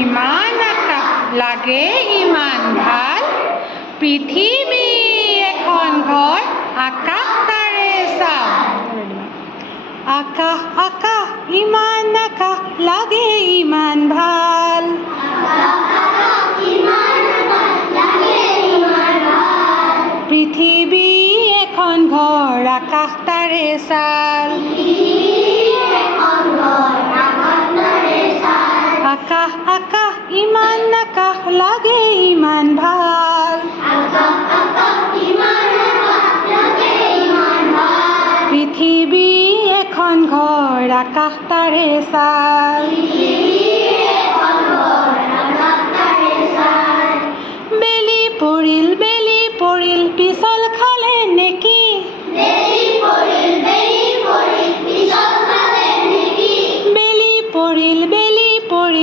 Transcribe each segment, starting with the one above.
ইমান আকাশ লাগে ইমান ভাল পৃথিৱী এখন ঘৰ আকাশ তাৰে চাওক আকাশ আকাশ ইমান আকাশ লাগে ইমান ভাল পৃথিৱী এখন ঘৰ আকাশ তাৰে চাল আকাশ ইমান নাকাহ লাগে ইমান ভাল পৃথিৱী এখন ঘৰ আকাশ তাৰে চাল বেলি পৰিল বেলি পৰিল পিছত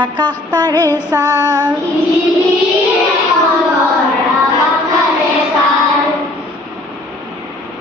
la carta reza.